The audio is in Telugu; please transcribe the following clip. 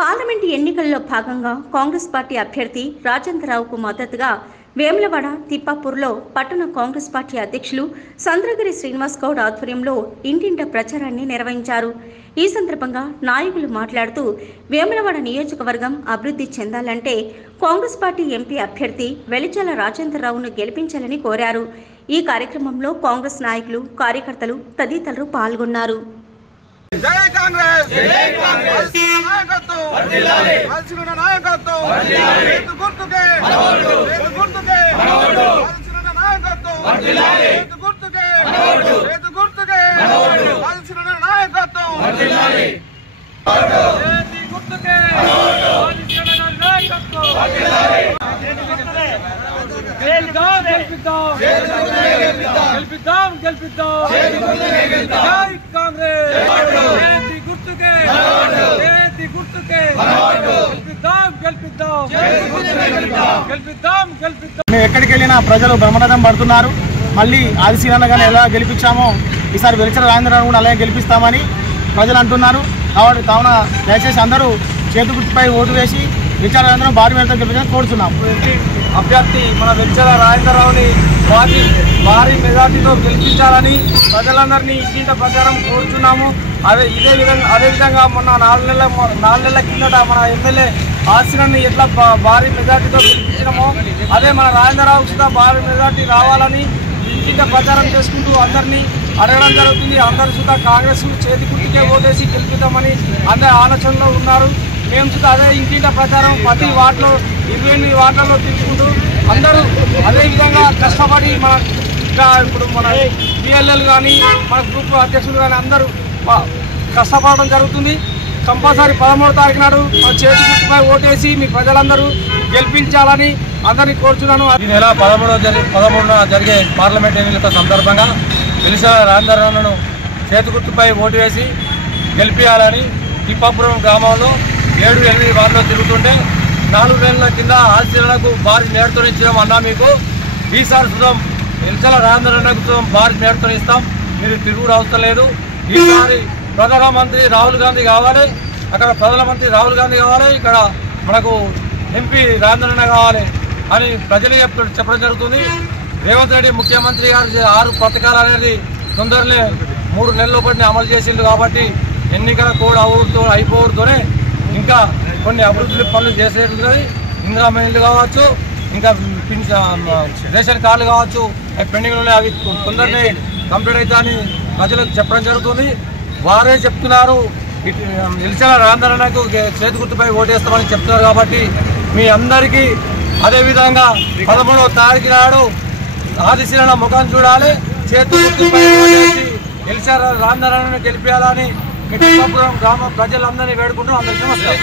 పార్లమెంటు ఎన్నికల్లో భాగంగా కాంగ్రెస్ పార్టీ అభ్యర్థి రాజేంద్రరావుకు మద్దతుగా వేములవాడ తిప్పాపూర్లో పట్టణ కాంగ్రెస్ పార్టీ అధ్యక్షులు సంద్రగిరి శ్రీనివాస్ గౌడ్ ఆధ్వర్యంలో ఇంటింట ప్రచారాన్ని నిర్వహించారు. ఈ సందర్భంగా నాయకులు మాట్లాడుతూ వేములవాడ నియోజకవర్గం అభివృద్ధి చెందాలంటే కాంగ్రెస్ పార్టీ ఎంపీ అభ్యర్థి వెలిచాల రాజేంద్రరావును గెలిపించాలని కోరారు. ఈ కార్యక్రమంలో కాంగ్రెస్ నాయకులు, కార్యకర్తలు తదితరులు పాల్గొన్నారు. జై కాంగ్రెస్ జై కాంగ్రెస్ నాయకత్వం వర్ధిల్లాలి వల్సిన నాయకత్వం వర్ధిల్లాలి రేతు గుర్తుకే మనవడు రేతు గుర్తుకే మనవడు వల్సిన నాయకత్వం వర్ధిల్లాలి రేతు గుర్తుకే మనవడు రేతు గుర్తుకే మనవడు వల్సిన నాయకత్వం వర్ధిల్లాలి రేతు గుర్తుకే మనవడు వల్సిన నాయకత్వం వర్ధిల్లాలి రేతు గుర్తుకే గెలుద్దాం గెలుద్దాం గెలుద్దాం గెలుద్దాం జై కాంగ్రెస్ మేము ఎక్కడికి వెళ్ళినా ప్రజలు బ్రహ్మరథం పడుతున్నారు. మళ్ళీ ఆదిశీలన్న గాని ఎలా గెలిపించామో ఈసారి వెలిచాల రాజేంద్రరావు కూడా అలాగే గెలిపిస్తామని ప్రజలు అంటున్నారు. కాబట్టి కావున దయచేసి అందరూ చేతి గుర్తుపై ఓటు వేసి వెలిచాల రాజేంద్రరావు భారీ మేరతో గెలిపించాలని కోరుతున్నాం. అభ్యర్థి మన వెలిచాల రాజేంద్రరావుని భారీ మెజార్టీతో గెలిపించాలని ప్రజలందరినీ ఇంటింట ప్రచారం కోరుతున్నాము. అదేవిధంగా మొన్న 4 నెలల కిందట మన ఎమ్మెల్యే ఆశీర్వాన్ని ఎట్లా భారీ మెజార్టీతో గెలిపించినామో అదే మన రాజేంద్రరావు కూడా భారీ మెజార్టీ రావాలని ఇంటింట ప్రచారం చేసుకుంటూ అందరినీ అడగడం జరుగుతుంది. అందరూ కూడా కాంగ్రెస్ చేతి గుర్తుకే ఓటేసి గెలిపిద్దామని అందరి ఆలోచనలో ఉన్నారు. మేము కూడా అదే ఇంటింట ప్రచారం ప్రతి వార్డులో 28 వార్డులలో తీసుకుంటూ అందరూ అదేవిధంగా కష్టపడి ఇప్పుడు మన బిఎల్ఎల్ కానీ మన గ్రూప్ అధ్యక్షులు కానీ అందరూ కష్టపడడం జరుగుతుంది. కంపల్సరీ 13వ తారీఖు నాడు మన చేతి గుర్తుపై ఓటేసి మీ ప్రజలందరూ గెలిపించాలని అందరినీ కోరుతున్నాను. ఈ నెల 13న జరిగే పార్లమెంట్ ఎన్నికల సందర్భంగా వెలిచాల రాజేంద్రరావును చేతి గుర్తుపై ఓటు వేసి గెలిపించాలని తిప్పాపురం గ్రామంలో 7-8 వార్డులో తిరుగుతుంటే 4 నెలల కింద ఆశీర్వాదకు భారీ మేరతో ఇచ్చాం అన్నా. మీకు ఈసారి సుధం వెలిచాల రాజేంద్రరావుకు భారీ మేరతో ఇస్తాం. మీరు తిరుగుడు అవసరం లేదు. ఈసారి ప్రధానమంత్రి రాహుల్ గాంధీ కావాలి, అక్కడ ప్రధానమంత్రి రాహుల్ గాంధీ కావాలి, ఇక్కడ మనకు ఎంపీ రాజేంద్రరావు కావాలి అని ప్రజలు చెప్పడం జరుగుతుంది. రేవంత్ రెడ్డి ముఖ్యమంత్రి గారు 6 పథకాలు అనేది తొందరనే 3 నెలల పట్టిన అమలు చేసిండు. కాబట్టి ఎన్నికల కూడా అయిపోవడంతోనే ఇంకా కొన్ని అభివృద్ధి పనులు చేసేది. ఇందిరా ఇల్లు కావచ్చు, ఇంకా రేషన్ కార్డులు కావచ్చు, పెండింగ్ ఉన్నాయి. అవి తొందరనే కంప్లీట్ అవుతాయని ప్రజలకు చెప్పడం జరుగుతుంది. వారే చెప్తున్నారు వెలిచాల రాజేంద్రరావుకు చేతి గుర్తుపై ఓటేస్తామని చెప్తున్నారు. కాబట్టి మీ అందరికీ అదేవిధంగా 13వ తారీఖు నాడు ఆదిశీలన ముఖం చూడాలి, చేతి గుర్తుపై ఓటేసి వెలిచాల రాజేంద్రరావును గెలిపించాలని గ్రామ ప్రజలందరినీ వేడుకుంటూ అందరికీ నమస్కారం.